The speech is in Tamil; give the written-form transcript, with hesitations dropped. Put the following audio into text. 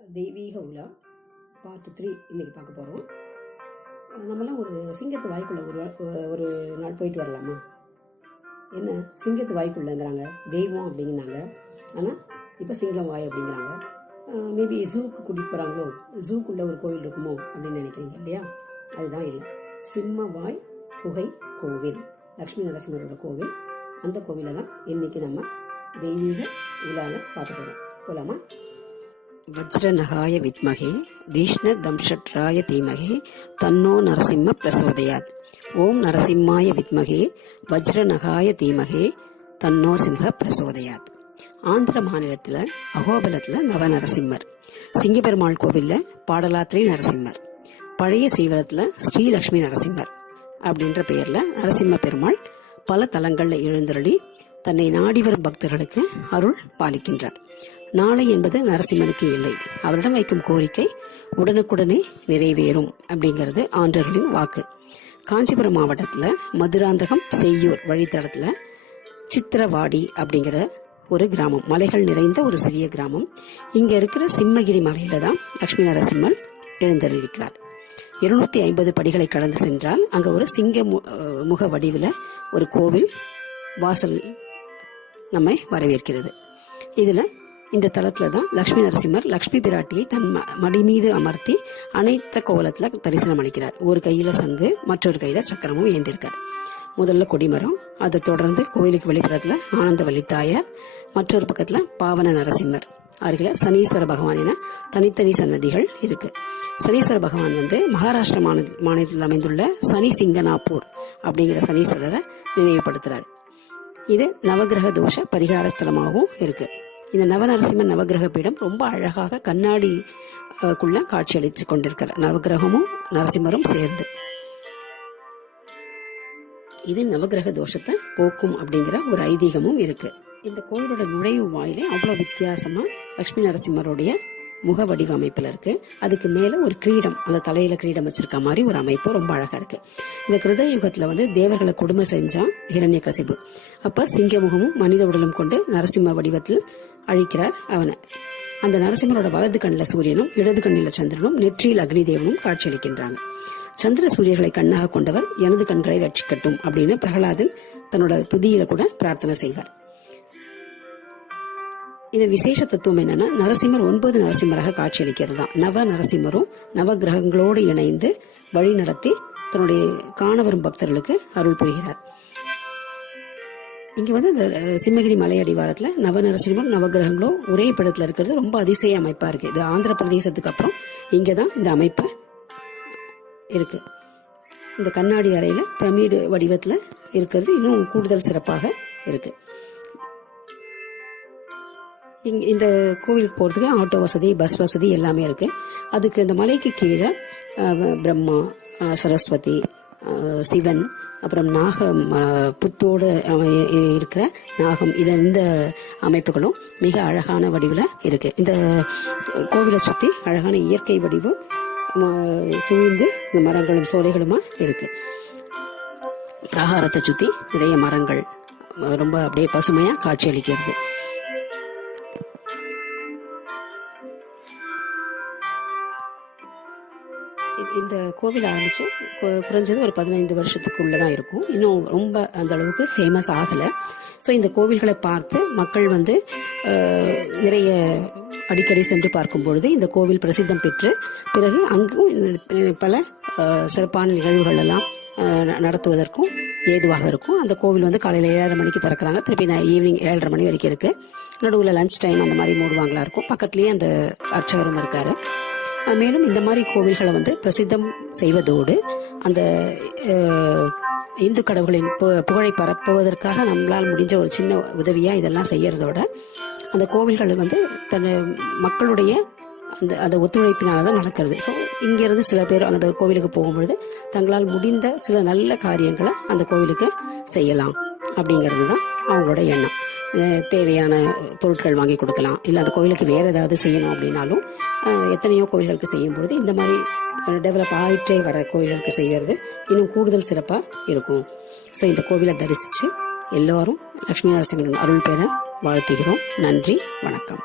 தெய்வீக உலா பார்ட் 3 இன்னைக்கு பார்க்க போகிறோம். நம்மளாம் ஒரு சிங்கத்து வாய்க்குள்ள ஒரு நாள் போயிட்டு வரலாமா? என்ன சிங்கத்து வாய்க்குள்ளங்கிறாங்க, தெய்வம் அப்படிங்கிறாங்க. ஆனால் இப்போ சிங்கம் வாய் அப்படிங்கிறாங்க. மேபி ஜூக்கு கூட்டிகிட்டு போகிறாங்களோ, ஜூக்குள்ள ஒரு கோவில் இருக்குமோ அப்படின்னு நினைக்கிறீங்க இல்லையா? அதுதான் இல்லை. சிம்ம வாய் குகை கோவில், லக்ஷ்மி நரசிம்மரோட கோவில். அந்த கோவிலை தான் இன்னைக்கு நம்ம தெய்வீக உலால பார்க்க போகிறோம். போலாமா? வஜ்ரநகாய வித்மகே தீஷ்ண தம்ஷட்ராய தீமகே தன்னோ நரசிம்ம பிரசோதயாத். ஓம் நரசிம்மாய வித்மகே வஜ்ரநகாய தீமகே தன்னோ சிம்ஹ பிரசோதயாத். ஆந்திர மாநிலத்தில் அகோபலத்தில் நவநரசிம்மர், சிங்கப்பெருமாள் கோவிலில் பாடலாத்திரி நரசிம்மர், பழைய சீவரத்தில் ஸ்ரீலக்ஷ்மி நரசிம்மர் அப்படின்ற பெயரில் நரசிம்ம பெருமாள் பல தலங்களில் எழுந்தருளி தன்னை நாடி வரும் பக்தர்களுக்கு அருள் பாலிக்கின்றார். நாளை என்பது நரசிம்மனுக்கு இல்லை. அவரிடம் வைக்கும் கோரிக்கை உடனுக்குடனே நிறைவேறும் அப்படிங்கிறது ஆண்டர்களின் வாக்கு. காஞ்சிபுரம் மாவட்டத்தில் மதுராந்தகம் செய்யூர் வழித்தடத்தில் சித்திரவாடி அப்படிங்கிற ஒரு கிராமம், மலைகள் நிறைந்த ஒரு சிறிய கிராமம். இங்க இருக்கிற சிம்மகிரி மலையில தான் லட்சுமி நரசிம்மன் எழுந்தருளிருக்கிறார். 250 படிகளை கடந்து சென்றால் அங்க ஒரு சிங்க முக வடிவில் ஒரு கோவில் வாசல் நம்மை வரவேற்கிறது. இதுல இந்த தலத்துல தான் லட்சுமி நரசிம்மர் லட்சுமி பிராட்டியை தன் மடி மீது அமர்த்தி அனைத்த கோலத்துல தரிசனம் அளிக்கிறார். ஒரு கையில சங்கு, மற்றொரு கையில சக்கரமும் ஏந்திருக்கார். முதல்ல கொடிமரம், அதை தொடர்ந்து கோயிலுக்கு வெளிப்புறத்துல ஆனந்தவல்லி தாயார், மற்றொரு பக்கத்துல பாவன நரசிம்மர், அருகில சனீஸ்வர பகவான் என தனித்தனி சன்னதிகள் இருக்கு. சனீஸ்வர பகவான் மகாராஷ்டிரா மாநிலத்தில் அமைந்துள்ள சனி சிங்கனாப்பூர் அப்படிங்கிற சனீஸ்வரரை நினைவுபடுத்துறாரு. இது நவகிரக தோஷ பரிகார ஸ்தலமாகவும் இருக்கு. இந்த நவநரசிம்மன் நவகிரக பீடம் ரொம்ப அழகாக கண்ணாடிக்குள்ள காட்சி அளித்து கொண்டிருக்கிற நவகிரகமும் நரசிம்மரும் சேர்ந்து இது நவகிரக தோஷத்தை போக்கும் அப்படிங்கிற ஒரு ஐதீகமும் இருக்கு. இந்த கோயிலோட நுழைவு வாயிலே அவ்வளவு வித்தியாசமா லட்சுமி நரசிம்மருடைய முக வடிவமைப்புல இருக்கு. அதுக்கு மேல ஒரு கிரீடம், அந்த தலையில கிரீடம் வச்சிருக்க மாதிரி ஒரு அமைப்பு ரொம்ப அழகா இருக்கு. இந்த கிருத யுகத்துல தேவர்களை கொடுமை செஞ்சான் ஹிரண்யகசிபு. அப்ப சிங்க முகமும் மனித உடலும் கொண்டு நரசிம்ம வடிவத்தில் அழிக்கிறார் அவனை. அந்த நரசிம்மரோட வலது கண்ணில் சூரியனும் இடது கண்ணில சந்திரனும் நெற்றியில் அக்னி தேவனும் காட்சியளிக்கின்றாங்க. சந்திர சூரியர்களை கண்ணாக கொண்டவர் எனது கண்களை ரட்சிக்கட்டும் அப்படின்னு பிரகலாதன் தன்னோட துதியில கூட பிரார்த்தனை செய்வார். இது விசேஷ தத்துவம் என்னன்னா, நரசிம்மர் 9 நரசிம்மராக காட்சியளிக்கிறது தான். நவ நரசிம்மரும் நவ கிரகங்களோடு இணைந்து வழி நடத்தி தன்னுடைய காண வரும் பக்தர்களுக்கு அருள் புரிகிறார். இங்க இந்த சிம்மகிரி மலை அடிவாரத்துல நவ நரசிம்மர் நவகிரகங்களும் ஒரே படத்துல இருக்கிறது ரொம்ப அதிசய அமைப்பா இருக்கு. இது ஆந்திர பிரதேசத்துக்கு அப்புறம் இங்கதான் இந்த அமைப்பு இருக்கு. இந்த கண்ணாடி அறையில பிரமிடு வடிவத்துல இருக்கிறது இன்னும் கூடுதல் சிறப்பாக இருக்கு. இந்த கோவிலுக்கு போறதுக்கு ஆட்டோ வசதி, பஸ் வசதி எல்லாமே இருக்கு. அதுக்கு இந்த மலைக்கு கீழே பிரம்மா, சரஸ்வதி, சிவன், அப்புறம் நாகம், புத்தோடு இருக்கிற நாகம், இந்த அமைப்புகளும் மிக அழகான வடிவில் இருக்கு. இந்த கோவிலை சுத்தி அழகான இயற்கை வடிவம் சூழ்ந்து இந்த மரங்களும் சோலைகளுமா இருக்கு. பிரகாரத்தை சுத்தி நிறைய மரங்கள் ரொம்ப அப்படியே பசுமையா காட்சியளிக்கிறது. இந்த கோவில் ஆரம்பிச்சு குறைஞ்சது ஒரு 15 வருஷத்துக்கு உள்ளதான் இருக்கும். இன்னும் ரொம்ப அந்த அளவுக்கு ஃபேமஸ் ஆகல. ஸோ இந்த கோவில்களை பார்த்து மக்கள் நிறைய அடிக்கடி சென்று பார்க்கும் பொழுது இந்த கோவில் பிரசித்தம் பெற்று பிறகு அங்கும் பல சிறப்பான நிகழ்வுகள் எல்லாம் நடத்துவதற்கும் ஏதுவாக இருக்கும். அந்த கோவில் காலையில் 7:30 மணிக்கு திறக்கிறாங்க, திருப்பி ஈவினிங் 7:30 மணி வரைக்கும் இருக்கு. நடுவில் லஞ்ச் டைம் அந்த மாதிரி மூடுவாங்களா இருக்கும். பக்கத்துலேயே அந்த அர்ச்சகரும் இருக்காரு. மேலும் இந்த மாதிரி கோவில்களை பிரசித்தம் செய்வதோடு அந்த இந்து கடவுளின் புகழை பரப்புவதற்காக நம்மளால் முடிஞ்ச ஒரு சின்ன உதவியா இதெல்லாம் செய்யறதோட அந்த கோவில்கள் தன் மக்களுடைய அந்த ஒத்துழைப்பினாலதான் நடக்கிறது. ஸோ இங்கிருந்து சில பேர் அந்த கோவிலுக்கு போகும்பொழுது தங்களால் முடிந்த சில நல்ல காரியங்களை அந்த கோவிலுக்கு செய்யலாம் அப்படிங்கிறது தான் அவங்களோட எண்ணம். தேவையான பொருட்கள் வாங்கி கொடுக்கலாம், இல்லை அந்த கோவிலுக்கு வேற ஏதாவது செய்யணும் அப்படின்னாலும் எத்தனையோ கோவில்களுக்கு செய்யும் பொழுது இந்த மாதிரி டெவலப் ஆயிட்டே வர கோவில்களுக்கு செய்யறது இன்னும் கூடுதல் சிறப்பாக இருக்கும். ஸோ இந்த கோவிலை தரிசித்து எல்லோரும் லட்சுமி நரசிம்மன் அருள் பெற வாழ்த்துகிறோம். நன்றி, வணக்கம்.